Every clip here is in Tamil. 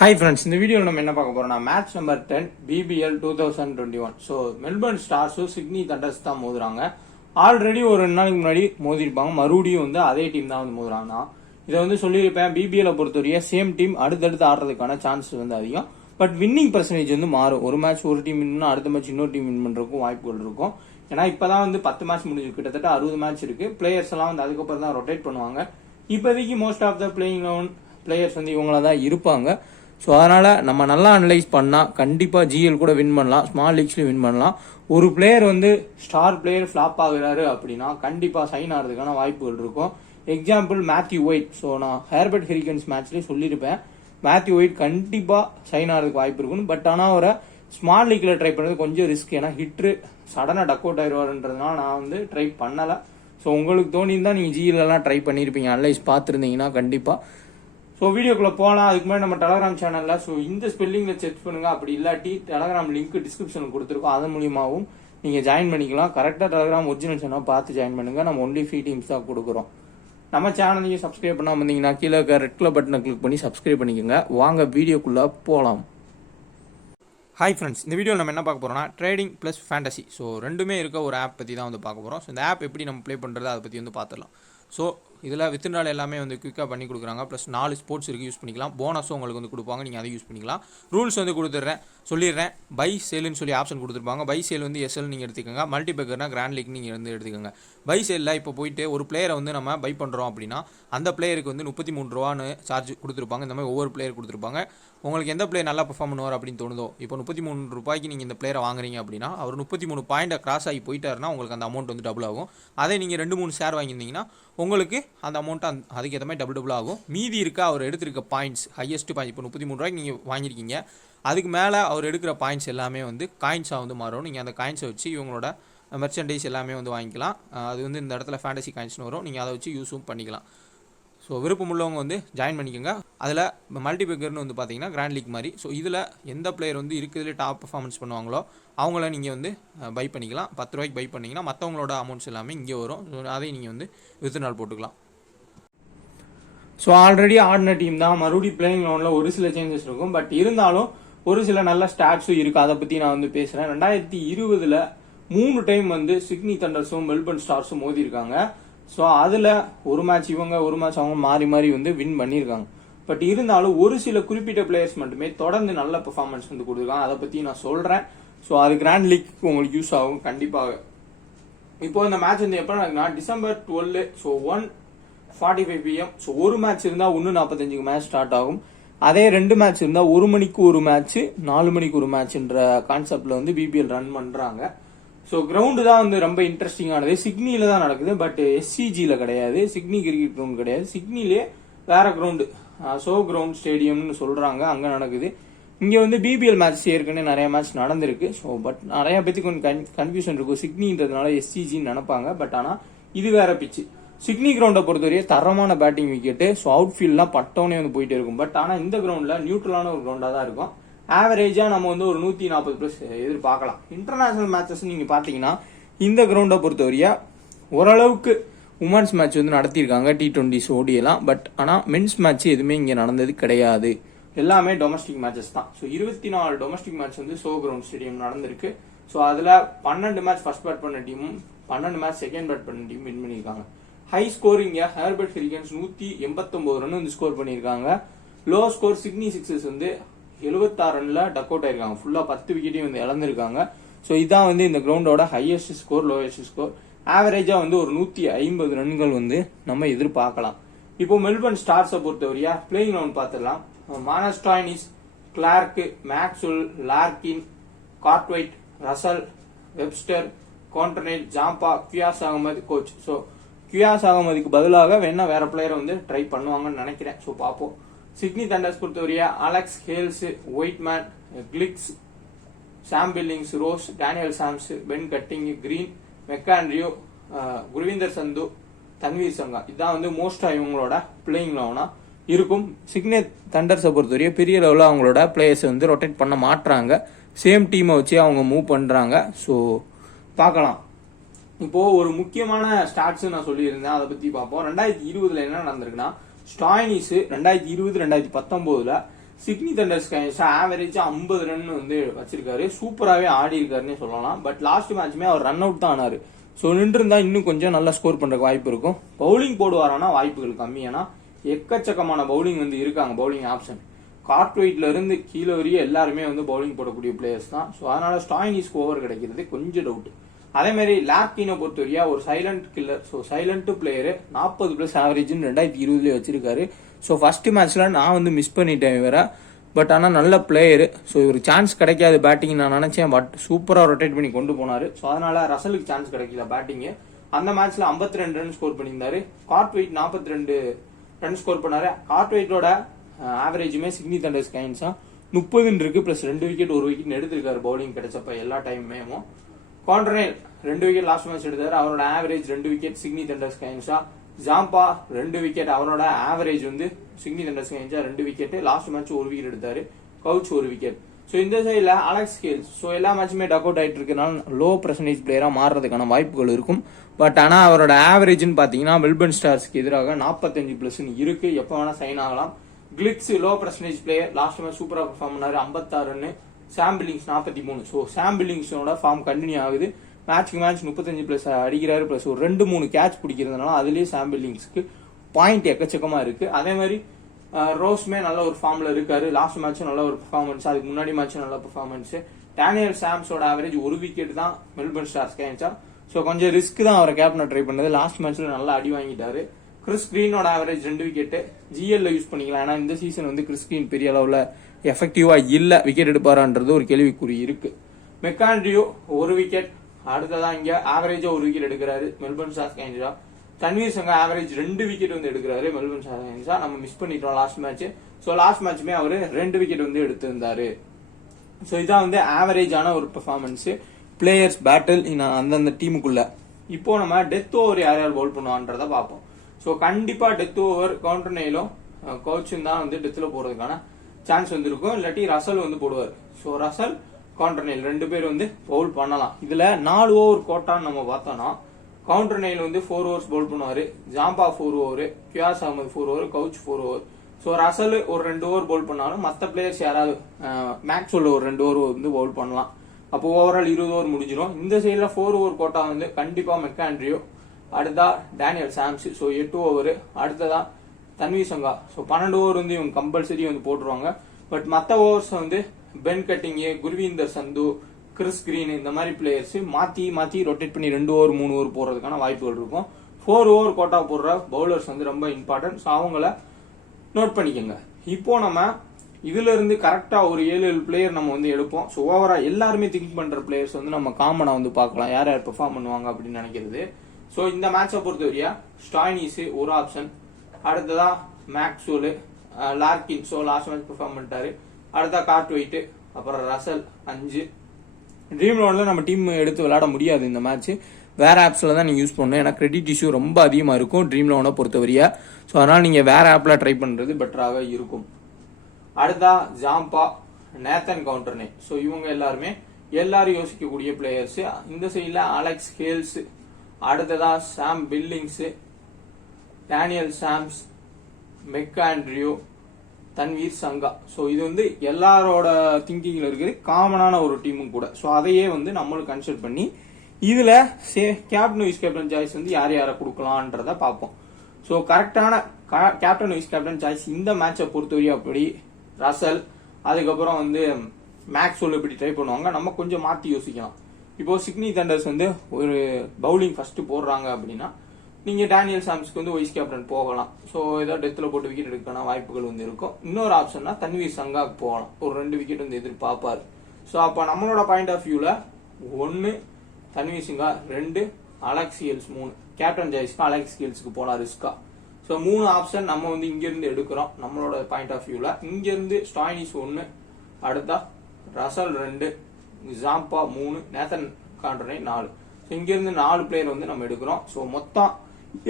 Hi friends, இந்த வீடியோவில் நம்ம என்ன பார்க்க போறோம்னா match number 10 BBL 2021. So Melbourne ஸ்டார்ஸும் சிட்னி தண்டர்ஸ் தான் மோதுறாங்க. ஆல்ரெடி ஒரு 2 நாளைக்கு முன்னாடி மோதிருப்பாங்க. மறுபடியும் வந்து அதே டீம் தான் வந்து மோதுறாங்கன்னா இதை வந்து சொல்லியிருப்பேன். BBL பொறுத்தவரைய சேம் டீம் அடுத்தடுத்து ஆடுறதுக்கான சான்ஸ் வந்து அதிகம். பட் வின்னிங் பர்சன்டேஜ் வந்து மாறும். ஒரு மேட்ச் ஒரு டீம் வின் பண்ணா அடுத்த மேட்ச் இன்னொரு டீம் வின் பண்றதுக்கும் வாய்ப்புகள் இருக்கும். ஏன்னா இப்பதான் வந்து 10 மேட்ச் முடிஞ்சு கிட்டத்தட்ட 60 மேட்ச் இருக்கு. பிளேயர்ஸ் எல்லாம் வந்து அதுக்கப்புறம் தான் ரொட்டேட் பண்ணுவாங்க. இப்போதைக்கு most of the playing players வந்து இவங்கள தான் இருப்பாங்க. ஸோ அதனால் நம்ம நல்லா அனலைஸ் பண்ணால் கண்டிப்பாக ஜிஎல் கூட வின் பண்ணலாம், ஸ்மால் லீக்ஸ்லையும் வின் பண்ணலாம். ஒரு பிளேயர் வந்து ஸ்டார் பிளேயர் ஃப்ளாப் ஆகுறாரு அப்படின்னா கண்டிப்பாக சைன் ஆகிறதுக்கான வாய்ப்புகள் இருக்கும். Example Matthew White. ஸோ நான் ஹேர்பர்ட் ஹெரிகன்ஸ் மேட்ச்லேயே சொல்லியிருப்பேன், மேத்யூ ஒயிட் கண்டிப்பாக சைன் ஆகிறதுக்கு வாய்ப்பு இருக்குன்னு. பட் ஆனால் ஒரு ஸ்மால் லீக்கில் ட்ரை பண்ணுறது கொஞ்சம் ரிஸ்க். ஏன்னா ஹிட்ரு சடனாக டக் அவுட் ஆயிடுவாருன்றதுனால நான் வந்து ட்ரை பண்ணலை. ஸோ உங்களுக்கு தோணியிருந்தால் நீங்கள் ஜிஎல்லாம் ட்ரை பண்ணியிருப்பீங்க, அனலைஸ் பார்த்துருந்தீங்கன்னா கண்டிப்பாக. ஸோ வீடியோக்குள்ள போகலாம். அதுக்கு முன்னாடி நம்ம டெலகிராம் சேனலில் ஸோ இந்த ஸ்பெல்லிங்கில் செக் பண்ணுங்க. அப்படி இல்லாட்டி டெலகிராம் லிங்க் டிஸ்கிரிப்ஷனில் கொடுத்துருக்கோம், அதன் மூலியமாகவும் நீங்கள் ஜாயின் பண்ணிக்கலாம். கரெக்டாக டெலகிராம் ஒரிஜினல் சேனல் பார்த்து ஜாயின் பண்ணுங்க. நம்ம ஒன்லி ஃப்ரீ டீம்ஸ் தான் கொடுக்குறோம். நம்ம சேனலையும் சப்ஸ்கிரைப் பண்ணாமல் இருந்தீங்கன்னா கீழே இருக்க ரெட் கலர் பட்டனை கிளிக் பண்ணி சப்ஸ்கிரைப் பண்ணிக்கோங்க. வாங்க வீடியோக்குள்ளே போகலாம். ஹாய் ஃப்ரெண்ட்ஸ், இந்த வீடியோவில் நம்ம என்ன பார்க்க போகிறோம்னா ட்ரேடிங் ப்ளஸ் ஃபேண்டசி. ஸோ ரெண்டுமே இருக்க ஒரு ஆப் பற்றி தான் வந்து பார்க்க போகிறோம். ஸோ இந்த ஆப் எப்படி நம்ம ப்ளே பண்ணுறது அதை பற்றி வந்து பார்த்துடலாம். ஸோ இதில் வித்ட்ரால் எல்லாமே வந்து குயிக்காக பண்ணி கொடுக்குறாங்க. ப்ளஸ் 4 ஸ்போர்ட்ஸ் இருக்குது, யூஸ் பண்ணிக்கலாம். போனஸும் உங்களுக்கு வந்து கொடுப்பாங்க, நீங்கள் அதை யூஸ் பண்ணிக்கலாம். ரூல்ஸ் வந்து சொல்லிடுறேன். பை சேல்னு சொல்லி ஆப்ஷன் கொடுத்துருப்பாங்க. பை சேல் வந்து எஸ்எல் நீங்கள் எடுத்துக்கோங்க. மல்டிபேக்கர்னா கிராண்ட் லீக் நீங்கள் வந்து எடுத்துக்கோங்க. பை சேலில் இப்போ போயிட்டு ஒரு பிளேயரை வந்து நம்ம பை பண்ணுறோம் அப்படின்னா அந்த பிளேயருக்கு வந்து 33 ரூபான்னு சார்ஜ் கொடுத்துருப்பாங்க. இந்த மாதிரி ஒவ்வொரு பிளேயர் கொடுத்துருப்பாங்க. உங்களுக்கு எந்த பிளேயர் நல்லா பெர்ஃபார்ம் பண்ணுவார் அப்படின்னு தோணுதோ, இப்போ 33 ரூபாய்க்கு நீங்கள் இந்த பிளேயரை வாங்குறீங்க அப்படின்னா அவர் 33 பாயிண்டை கிராஸ் ஆகி போயிட்டாருன்னா உங்களுக்கு அந்த அமௌண்ட் வந்து டபுள் ஆகும். அதே நீங்கள் 2-3 ஷேர் வாங்கியிருந்தீங்கன்னா உங்களுக்கு அந்த அமௌண்ட் அதுக்கேற்ற மாதிரி டபுள் ஆகும். மீதி இருக்க அவர் எடுத்திருக்க பாயிண்ட்ஸ் ஹையஸ்ட் பாயிண்ட், இப்போ 33 ரூபாய்க்கு நீங்கள் வாங்கியிருக்கீங்க, அதுக்கு மேலே அவர் எடுக்கிற பாயிண்ட்ஸ் எல்லாமே வந்து காயின்ஸாக வந்து மாறும். நீங்கள் அந்த காயின்ஸை வச்சு இவங்களோட மெர்ச்சன்டைஸ் எல்லாமே வந்து வாங்கிக்கலாம். அது வந்து இந்த இடத்துல ஃபேண்டசி காயின்ஸ்னு வரும், நீங்கள் அதை வச்சு யூஸும் பண்ணிக்கலாம். ஸோ விருப்பம் உள்ளவங்க வந்து ஜாயின் பண்ணிக்கோங்க. அதில் மல்டிபேக்கர்னு வந்து பார்த்தீங்கன்னா கிராண்ட் லீக் மாதிரி. ஸோ இதில் எந்த பிளேயர் வந்து இருக்கிறதுலே டாப் பர்ஃபார்மன்ஸ் பண்ணுவாங்களோ அவங்கள நீங்கள் வந்து பை பண்ணிக்கலாம். 10 ரூபாய்க்கு பை பண்ணிங்கன்னா மற்றவங்களோட அமௌண்ட்ஸ் எல்லாமே இங்கே வரும். ஸோ அதையும் நீங்கள் வந்து வித்ட்ரால் போட்டுக்கலாம். ஸோ ஆல்ரெடி ஆடின டீம் தான், மறுபடியும் பிளேயிங் லெவனில் ஒரு சில சேஞ்சஸ் இருக்கும். பட் இருந்தாலும் ஒரு சில நல்ல ஸ்டாட்ஸும் இருக்குது, அதை பற்றி நான் வந்து பேசுகிறேன். 2020 3 டைம் வந்து சிட்னி தண்டர்ஸும் மெல்பர்ன் ஸ்டார்ஸும் மோதி இருக்காங்க. ஸோ அதில் ஒரு மேட்ச் இவங்க ஒரு மேட்ச் அவங்க மாறி மாறி வந்து வின் பண்ணியிருக்காங்க. பட் இருந்தாலும் ஒரு சில குறிப்பிட்ட பிளேயர்ஸ் மட்டுமே தொடர்ந்து நல்ல பெர்ஃபார்மன்ஸ் வந்து கொடுத்துருக்காங்க. அதை பற்றி நான் சொல்கிறேன். ஸோ அது கிராண்ட் லீக் உங்களுக்கு யூஸ் ஆகும் கண்டிப்பாக. இப்போ இந்த மேட்ச் வந்து எப்போ நடக்குன்னா டிசம்பர் 12. So 1:45 PM. ஸோ ஒரு மேட்ச் இருந்தால் 1:45 மேட்ச் ஸ்டார்ட் ஆகும். அதே 2 மேட்ச் இருந்தால் 1 மணிக்கு ஒரு மேட்ச், 4 மணிக்கு ஒரு மேட்ச்ன்ற கான்செப்ட்ல வந்து BBL ரன் பண்ணுறாங்க. ஸோ கிரவுண்டு தான் வந்து ரொம்ப இன்ட்ரெஸ்டிங்கானது. சிட்னியில் தான் நடக்குது, பட் SCGல கிடையாது, சிட்னி கிரிக்கெட் கிரவுண்ட் கிடையாது. சிட்னிலே வேற கிரவுண்டு, ஷோ கிரவுண்ட் ஸ்டேடியம்னு சொல்றாங்க, அங்கே நடக்குது. இங்கே வந்து BBL மேட்ச் ஏற்கனவே நிறைய மேட்ச் நடந்திருக்கு. ஸோ பட் நிறைய பேருக்கு கொஞ்சம் கன்ஃபியூஷன் இருக்கும். சிட்னின்றதுனால SCGன்னு நினைப்பாங்க, பட் ஆனால் இது வேற பிச்சு. சிட்னி கிரவுண்டை பொறுத்தவரையே தரமான பேட்டிங் விக்கெட்டு. ஸோ அவுட் ஃபீல்ட்லாம் பட்டோனே வந்து போயிட்டே இருக்கும். பட் ஆனால் இந்த கிரவுண்டில் நியூட்ரலான ஒரு கிரவுண்டாக தான் இருக்கும். ஆவரேஜா நம்ம வந்து ஒரு 140+ எதிர்பார்க்கலாம். இன்டர்நேஷனல் மேட்சஸ் நீங்க பாத்தீங்கன்னா இந்த கிரவுண்டை பொறுத்தவரையா ஓரளவுக்கு உமன்ஸ் மேட்ச் வந்து நடத்தியிருக்காங்க, T20s ODI. பட் ஆனால் மென்ஸ் மேட்ச் எதுவுமே இங்கே நடந்தது கிடையாது. எல்லாமே டொமஸ்டிக் மேட்சஸ் தான். ஸோ 24 டொமஸ்டிக் மேட்ச் வந்து ஷோ கிரவுண்ட் ஸ்டேடியம் நடந்திருக்கு. ஸோ அதில் 12 மேட்ச் ஃபர்ஸ்ட் பேட் பண்ண டீமும் 12 மேட்ச் செகண்ட் பேட் பண்ண டீம் வின் பண்ணியிருக்காங்க. ஹை ஸ்கோரிங்க ஹேர்பர்ட் ஹெரிகன்ஸ் 189 ரன் வந்து ஸ்கோர் பண்ணியிருக்காங்க. லோ ஸ்கோர் சிட்னி சிக்ஸர்ஸ் வந்து 76 ரன்ல டக் அவுட் ஆயிருக்காங்க. ஃபுல்லா 10 விக்கெட்டையும் வந்து இழந்திருக்காங்க. ஸோ இதான் வந்து இந்த கிரவுண்டோட ஹையஸ்ட் ஸ்கோர், லோயஸ்ட் ஸ்கோர். ஆவரேஜா வந்து ஒரு 150 ரன்கள் வந்து நம்ம எதிர்பார்க்கலாம். இப்போ மெல்பர்ன் ஸ்டார்ஸை பொறுத்தவரையா பிளேயிங் லெவன் பார்த்துடலாம். மானஸ்டாயினிஸ், Clarke, Maxwell, Larkin, Cartwright, Russell, Webster, கான்டர்னேட், Zampa, Qais Ahmad coach. So Qais அகமதுக்கு பதிலாக வேற பிளேயரை வந்து ட்ரை பண்ணுவாங்கன்னு நினைக்கிறேன். ஸோ பார்ப்போம். சிட்னி தண்டர்ஸ் பொறுத்தவரையா Alex Hales, Whiteman, Gilkes, Sam Billings, Ross, Daniel Sams, Ben Cutting, Green, McAndrew, Gurinder Sandhu, Tanveer சங்கா. இதுதான் வந்து மோஸ்டா இவங்களோட பிளேயிங் லெவனா இருக்கும். சிட்னி தண்டர்ஸை பொறுத்தவரையா பெரிய லெவலில் அவங்களோட பிளேயர்ஸ் வந்து ரொட்டேட் பண்ண மாட்டுறாங்க. சேம் டீமை வச்சு அவங்க மூவ் பண்றாங்க. ஸோ பார்க்கலாம். இப்போ ஒரு முக்கியமான ஸ்டாட்ஸ் நான் சொல்லியிருந்தேன், அதை பத்தி பார்ப்போம். 2020 என்ன நடந்திருக்குன்னா ஸ்டாயினிஸ் 2020-2019 சிட்னி தண்டர் ஸ்கைஸ் ஆவரேஜா 50 ரன் வந்து வச்சிருக்காரு. சூப்பராகவே ஆடி இருக்காருன்னு சொல்லலாம். பட் லாஸ்ட் மேட்ச்மே அவர் ரன் அவுட் தான் ஆனாரு. ஸோ நின்று இருந்தா இன்னும் கொஞ்சம் நல்லா ஸ்கோர் பண்றதுக்கு வாய்ப்பு இருக்கும். பவுலிங் போடுவாரானா வாய்ப்புகள் கம்மி. ஏன்னா எக்கச்சக்கமான பவுலிங் வந்து இருக்காங்க. பவுலிங் ஆப்ஷன் கார்ட்வைட்ல இருந்து கீழே வரையும் எல்லாருமே வந்து பவுலிங் போடக்கூடிய பிளேயர்ஸ் தான். ஸோ அதனால ஸ்டாயினிஸ்க்கு ஓவர் கிடைக்கிறது கொஞ்சம் டவுட். அதே மாதிரி லார்கினை பொறுத்தவரையா ஒரு silent killer. So silent player 40+ ஆவரேஜ்னு 2020 வச்சிருக்காரு. ஸோ ஃபர்ஸ்ட் மேட்ச்ல நான் வந்து மிஸ் பண்ணிட்டேன் இவரை. பட் ஆனால் நல்ல பிளேயரு. ஸோ இவருக்கு சான்ஸ் கிடைக்காது பேட்டிங் நான் நினைச்சேன். பட் சூப்பராக ரொட்டேட் பண்ணி கொண்டு போனாரு. ஸோ அதனால ரசலுக்கு சான்ஸ் கிடைக்கல பேட்டிங்கு. அந்த மேட்ச்ல 52 ரன் ஸ்கோர் பண்ணியிருந்தாரு. கார்ட்வைட் 42 ரன் ஸ்கோர் பண்ணாரு. கார்ட்வைட்டோட ஆவரேஜுமே சிட்னி தண்டர் ஸ்கைன்ஸா 30 இருக்கு. பிளஸ் 2 விக்கெட் 1 விக்கெட் எடுத்திருக்காரு பவுலிங் கிடைச்சப்ப எல்லா டைமுமே. கான்ட்ரனேல் 2 விக்கெட் லாஸ்ட் மேட்ச் எடுத்தாரு. அவரோட ஆவரேஜ் 2 விக்கெட் சிட்னி தண்டர் ஸ்கைன்ஸா. Zampa 2 wicket. அவரோட ஆவரேஜ் வந்து சிட்னி தண்டர் ஸ்கைன்ஸா 2 விக்கெட். லாஸ்ட் மேட்ச் 1 விக்கெட் எடுத்தாரு. Couch 1 wicket. ஸோ இந்த சைடில் அலெக்ஸ் ஹேல்ஸ். ஸோ எல்லா மேட்சுமே டக் அவுட் ஆகிட்டு இருக்கனால லோ பர்சன்டேஜ் பிளேயரா மாறுறதுக்கான வாய்ப்புகள் இருக்கும். பட் ஆனால் அவரோட ஆவரேஜ்னு பார்த்தீங்கன்னா மெல்பர்ன் ஸ்டார்ஸ்க்கு எதிராக 45+ இருக்கு. எப்போ வேணா சைன் ஆகலாம். Clicks low percentage player. Last match சூப்பரா பெர்ஃபார்ம் பண்ணாரு. 56 ரன். Sam Billings 43. ஸோ சாம் பில்லிங்ஸோட ஃபார்ம் கண்டினியூ ஆகுது. மேட்ச்க்கு மேட்ச் 35+ அடிக்கிறாரு. பிளஸ் ஒரு 2-3 கேட்ச் பிடிக்கிறதுனால அதுலயே சாம் பில்லிங்ஸ்க்கு பாயிண்ட் எக்கச்சக்கமா இருக்கு. அதே மாதிரி ரோஸ்மே நல்ல ஒரு ஃபார்ம்ல இருக்காரு. லாஸ்ட் மேட்சும் நல்ல ஒரு பெர்ஃபார்மன்ஸ். அதுக்கு முன்னாடி மேட்சும் நல்ல பெர்ஃபார்மன்ஸ். டேனியல் சாம்ஸோட ஆவரேஜ் 1 விக்கெட் தான் மெல்பர்ன் ஸ்டார்ஸ் கேன்ச்சா. ஸோ கொஞ்சம் ரிஸ்க் தான் அவரை கேப்டனை ட்ரை பண்ணது. லாஸ்ட் மேட்ச்ல நல்லா அடி வாங்கிட்டாரு. கிறிஸ் கிரீனோட ஆவரேஜ் 2 விக்கெட். ஜிஎல்ல யூஸ் பண்ணிக்கலாம். ஏன்னா இந்த சீசன் வந்து கிறிஸ் கிரீன் பெரிய அளவுல எஃபெக்டிவா இல்ல. விக்கெட் எடுப்பாரான்றது ஒரு கேள்விக்குறி இருக்கு. மெக்காண்ட்ரியோ 1 விக்கெட். அடுத்ததான் இங்க ஆவரேஜா 1 விக்கெட் எடுக்கிறாரு மெல்பர்ன் ஸ்டார்ஸ் கேன்ச்சா. தன்வீர் சங்கா ஆவரேஜ் 2 விக்கெட் வந்து எடுக்கிறாரு மெல்பர்ன் ஸ்டார்ஸ் கேன்ச்சா. நம்ம மிஸ் பண்ணிட்டோம் லாஸ்ட் மேட்ச். ஸோ லாஸ்ட் மேட்ச்மே அவரு 2 விக்கெட் வந்து எடுத்திருந்தாரு. ஸோ இதான் வந்து ஆவரேஜான ஒரு பெர்ஃபார்மன்ஸ் பிளேயர்ஸ் பேட்டில் அந்தந்த டீமுக்குள்ள. இப்போ நம்ம டெத் ஓவர் யார் யார் பவுல் பண்ணுவான்றத பார்ப்போம். ஸோ கண்டிப்பா டெத் ஓவர் கவுண்டர்னெயிலும் கோச்சும் தான் வந்து டெத்ல போறதுக்கான சான்ஸ் வந்து இருக்கும். இல்லாட்டி ரசல் வந்து போடுவார். ஸோ ரசல் கவுண்டர்நெயில் 2 பேர் வந்து பவுல் பண்ணலாம். இதுல 4 ஓவர் கோட்டான்னு நம்ம பார்த்தோம்னா கவுண்டர்நெயில் வந்து 4 ஓவர்ஸ் பவுல் பண்ணுவாரு. Zampa 4 over, Qais Ahmad 4 over, Couch 4 over. So Russell ஒரு 2 ஓவர் பவுல் பண்ணாலும் மற்ற பிளேயர்ஸ் யாராவது மேக்ஸ்வெல் ஒரு 2 ஓவர் வந்து பவுல் பண்ணலாம். அப்போ ஓவரால் 20 ஓவர் முடிஞ்சிடும். இந்த சைட்ல 4 ஓவர் கோட்டா வந்து கண்டிப்பா மெக்காண்ட்ரியோ. அடுத்தா டேனியல் சாம்ஸ். So 8 over. அடுத்ததா தன்வீர் சங்கா. ஸோ 12 ஓவர் வந்து இவங்க கம்பல்சரி வந்து போட்டுருவாங்க. பட் மற்ற ஓவர்ஸ் வந்து பென் கட்டிங், குர்வீந்தர் சந்து, கிறிஸ் கிரீன் இந்த மாதிரி பிளேயர்ஸ் மாத்தி ரொட்டேட் பண்ணி 2 ஓவர் 3 ஓவர் போடுறதுக்கான வாய்ப்புகள் இருக்கும். 4 ஓவர் கோட்டா போடுற பவுலர்ஸ் வந்து ரொம்ப இம்பார்ட்டன்ட். ஸோ அவங்கள நோட் பண்ணிக்கோங்க. இப்போ நம்ம இதுல இருந்து கரெக்டா ஒரு 7 பிளேயர் நம்ம வந்து எடுப்போம். ஸோ ஓவரா எல்லாருமே திங்க் பண்ற பிளேயர்ஸ் வந்து நம்ம காமனா வந்து பார்க்கலாம் யார் யார் பெர்ஃபார்ம் பண்ணுவாங்க அப்படின்னு நினைக்கிறது. ஸோ இந்த மேட்சை பொறுத்தவரையா ஸ்டாயினிஸ் ஒரு ஆப்ஷன். அடுத்ததா Maxwell, Larkin. So last match perform பண்ணிட்டாரு. அடுத்தா கார்ட்வைட், அப்புறம் ரசல் 5. ட்ரீம் லோன்ல நம்ம டீம் எடுத்து விளையாட முடியாது இந்த மேட்ச். வேற ஆப்ஸ்ல தான் நீங்க யூஸ் பண்ணணும். ஏன்னா கிரெடிட் இஷ்யூ ரொம்ப அதிகமா இருக்கும் ட்ரீம் லோனை பொறுத்தவரையா. ஸோ அதனால நீங்க வேற ஆப்ல ட்ரை பண்றது பெட்டராக இருக்கும். அடுத்தா ஜாம்பா, நேத்தன் கவுண்டர்னே. ஸோ இவங்க எல்லாரும் யோசிக்கக்கூடிய பிளேயர்ஸ். இந்த சைட்ல அலெக்ஸ் ஹேல்ஸ், அடுத்ததா Sam Billings, Daniel Sams, McAndrew, Tanveer Sangha. So இது வந்து எல்லாரோட திங்கிங்ல இருக்குது. காமனான ஒரு டீமும் கூட. ஸோ அதையே வந்து நம்மளும் கன்சிடர் பண்ணி இதுல கேப்டன் வைஸ் கேப்டன் சாய்ஸ் வந்து யார் யாரை கொடுக்கலான்றத பார்ப்போம். ஸோ கரெக்டான கேப்டன் வைஸ் கேப்டன் சாய்ஸ் இந்த மேட்சை பொறுத்தவரையும் அப்படி ரசல், அதுக்கப்புறம் வந்து மேக்ஸ்வெல் இப்படி ட்ரை பண்ணுவாங்க. நம்ம கொஞ்சம் மாத்தி யோசிக்கலாம். இப்போ சிட்னி தண்டர்ஸ் வந்து ஒரு பவுலிங் ஃபர்ஸ்ட் போடுறாங்க அப்படின்னா நீங்க டேனியல் சாம்ஸ்க்கு வந்து வைஸ் கேப்டன் போகலாம். ஸோ ஏதாவது டெத்ல போட்டு விக்கெட் எடுக்கான வாய்ப்புகள் வந்து இருக்கும். இன்னொரு ஆப்ஷன்னா தன்வீர் சங்காக்கு போகலாம். ஒரு 2 விக்கெட் வந்து எதிர்பார்ப்பாரு. ஸோ அப்ப நம்மளோட பாயிண்ட் ஆஃப் வியூல 1 Tanveer Sangha, 2 Alex Hales, 3 captain சாய்ஸ்க்கு அலெக்ஸ் ஹேல்ஸ்க்கு போலாம் ரிஸ்கா. ஸோ 3 ஆப்ஷன் நம்ம வந்து இங்க இருந்து எடுக்கிறோம் நம்மளோட பாயிண்ட் ஆஃப் வியூல. இங்க இருந்து ஸ்டாயினிஸ் 1, அடுத்தா ரசல் 2, ஜாம்பா 3, நேத்தன் காண்டர்னே 4. ஸோ இங்க இருந்து 4 பிளேயர் வந்து நம்ம எடுக்கிறோம். ஸோ மொத்தம்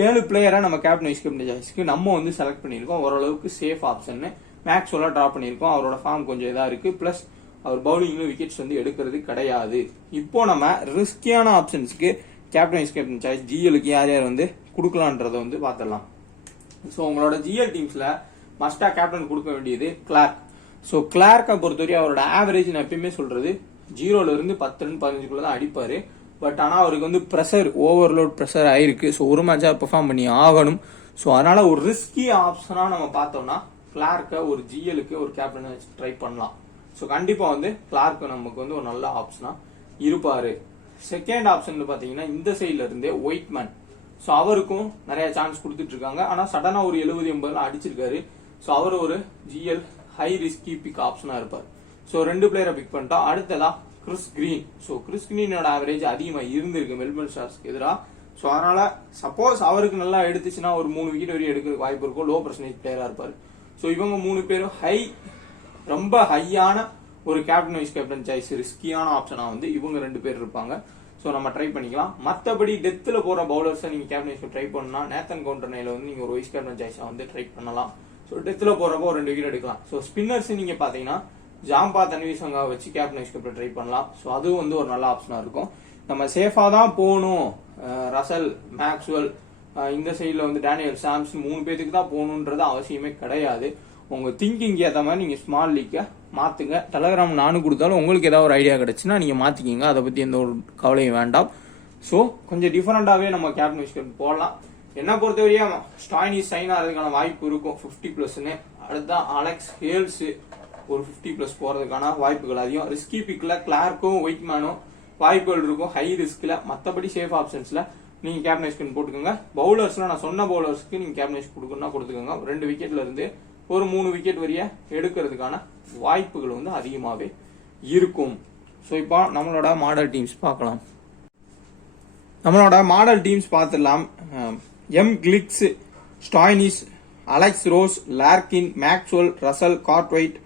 7 பிளேயரா நம்ம கேப்டன் வைஸ் கேப்டன் சாய்ஸ்க்கு நம்ம வந்து செலக்ட் பண்ணிருக்கோம். ஓரளவுக்கு சேஃப் ஆப்ஷன். மேக்ஸ்வெல் டிரா பண்ணிருக்கோம். அவரோட ஃபார்ம் கொஞ்சம் இதா இருக்கு. பிளஸ் அவர் பவுலிங்ல விக்கெட்ஸ் வந்து எடுக்கிறது கிடையாது. இப்போ நம்ம ரிஸ்கியான ஆப்ஷன்ஸ்க்கு கேப்டன் வைஸ் கேப்டன் சாய்ஸ் ஜிஎலுக்கு யார் யார் வந்து கொடுக்கலான்றத வந்து பாத்திரலாம். ஸோ உங்களோட ஜிஎல் டீம்ஸ்ல மஸ்டா கேப்டன் கொடுக்க வேண்டியது கிளார்க். ஸோ கிளார்க்கை பொறுத்தவரை அவரோட ஆவரேஜ் நான் எப்பயுமே சொல்றது 0ல இருந்து 10 ரன் 15 தான் அடிப்பாரு. பட் ஆனால் அவருக்கு வந்து ப்ரெஷர் ஓவர்லோட் ப்ரெஷர் ஆயிருக்கு. ஸோ ஒரு மேட்சா பெர்ஃபார்ம் பண்ணி ஆகணும். ஸோ அதனால ஒரு ரிஸ்கி ஆப்ஷனா நம்ம பார்த்தோம்னா கிளார்க்கை ஒரு ஜிஎலுக்கு ஒரு கேப்டன் வச்சு ட்ரை பண்ணலாம். ஸோ கண்டிப்பா வந்து கிளார்க் நமக்கு வந்து ஒரு நல்ல ஆப்ஷனா இருப்பாரு. செகண்ட் ஆப்ஷன் பாத்தீங்கன்னா இந்த சைட்ல இருந்தே ஒயிட்மேன். ஸோ அவருக்கும் நிறைய சான்ஸ் கொடுத்துட்டு இருக்காங்க. ஆனா சடனா ஒரு 70-80 அடிச்சிருக்காரு. ஸோ அவர் ஒரு ஜிஎல் ஹை ரிஸ்கி பிக் ஆப்ஷனா இருப்பார். ஸோ 2 பிளேயரை பிக் பண்ணிட்டோம். அடுத்ததா கிறிஸ் கிரீன். ஸோ கிறிஸ் கிரீனோட ஆவரேஜ் அதிகமா இருந்திருக்கு மெல்பர்ன் ஸ்டார்ஸ்க்கு எதிராக. ஸோ அதனால சப்போஸ் அவருக்கு நல்லா எடுத்துச்சுன்னா ஒரு 3 விக்கெட் வரையும் எடுக்கிறதுக்கு வாய்ப்பு இருக்கும். லோ பர்சன்டேஜ் பிளேயரா இருப்பாரு. ஸோ இவங்க 3 பேரும் ரொம்ப ஹையான ஒரு கேப்டன் வைஸ் கேப்டன் சாய்ஸ் ரிஸ்கியான ஆப்ஷனா வந்து இவங்க 2 பேர் இருப்பாங்க. ஸோ நம்ம ட்ரை பண்ணிக்கலாம். மற்றபடி டெத்தில் போற பவுலர்ஸை நீங்க கேப்டன் வைஸ் ட்ரை பண்ணா நேத்தன் கவுண்டர்னைல வந்து நீங்க ஒரு வைஸ் கேப்டன் சாய்ஸா வந்து ட்ரை பண்ணலாம். ஸோ டெத்தில் போறப்போ 2 விக்கெட் எடுக்கலாம். ஸோ ஸ்பின்னர்ஸ் நீங்க பாத்தீங்கன்னா ஜாம்பா தன்வீர் சங்கா வச்சு கேப்டன் வைஸ் கேப்டன் ட்ரை பண்ணலாம். ஸோ அது வந்து ஒரு நல்ல ஆப்ஷனா இருக்கும். நம்ம சேஃபா தான் போகணும். ரசல், மேக்ஸ்வெல், இந்த சைட்ல வந்து டேனியல் சாம்ஸ் 3 பேருக்கு தான் போகணுன்றது அவசியமே கிடையாது. உங்க திங்கிங் ஏற்ற மாதிரி நீங்க ஸ்மால் லீக்கை மாத்துங்க. டெலகிராம் நானும் கொடுத்தாலும் உங்களுக்கு ஏதாவது ஒரு ஐடியா கிடைச்சுன்னா நீங்க மாத்திக்கிங்க. அதை பத்தி எந்த ஒரு கவலையும் வேண்டாம். ஸோ கொஞ்சம் டிஃபரெண்டாவே நம்ம கேப்டன் வைஸ் கேப்டன் போடலாம். என்ன பொறுத்தவரையும் ஸ்டாய்னிஸ் சைன் ஆகிறதுக்கான வாய்ப்பு இருக்கும் 50+. அடுத்ததான் அலெக்ஸ் ஹேல்ஸ் ஒரு 50+ போறதுக்கான வாய்ப்புகள் அதிகம். ரிஸ்கி பிக்ல கிளார்க்கும் ஒயிட்மேனும் வாய்ப்புகள் இருக்கும் ஹை ரிஸ்க்ல. மற்றபடி சேஃப் ஆப்ஷன்ஸ்ல நீங்க கேப்டன் வைஸ் கேப்டன் போட்டுக்கோங்க. பவுலர்ஸ்ல நான் சொன்ன பவுலர்ஸ்க்கு நீங்க கேப்டன் வைஸ் கொடுக்கணும்னா கொடுத்துக்கோங்க. 2 விக்கெட்ல இருந்து ஒரு 3 விக்கெட் வரைய எடுக்கிறதுக்கான வாய்ப்புகள் வந்து அதிகமாவே இருக்கும். ஸோ இப்போ நம்மளோட மாடல் டீம்ஸ் பார்க்கலாம். நம்மளோட மாடல் டீம்ஸ் பார்த்துடலாம். M Gilkes, Stoinis, Alex Ross, Larkin, Maxwell, Russell, Cartwright,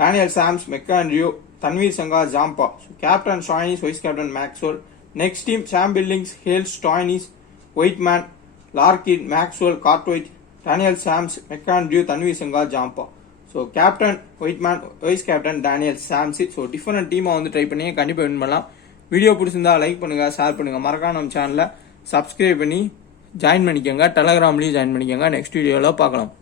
Daniel Sams, McAndrew, Tanveer Sangha, Zampa. Captain Stoinis, vice captain Maxwell. Next team Sam Billings, Hales, Stoinis, Whiteman, Larkin, Maxwell, Cartwright, Daniel Sams, McAndrew, Tanveer Sangha, Zampa. So captain Whiteman, vice captain Daniel Sams. So different டீமா வந்து ட்ரை பண்ணி கண்டிப்பாக வின் பண்ணலாம். வீடியோ பிடிச்சிருந்தா லைக் பண்ணுங்க, ஷேர் பண்ணுங்க. மறக்காம நம்ம சேனலை சப்ஸ்கிரைப் பண்ணி ஜாயின் பண்ணிக்கோங்க. டெலகிராம்லயும் ஜாயின் பண்ணிக்கோங்க. நெக்ஸ்ட் வீடியோவில் பார்க்கலாம்.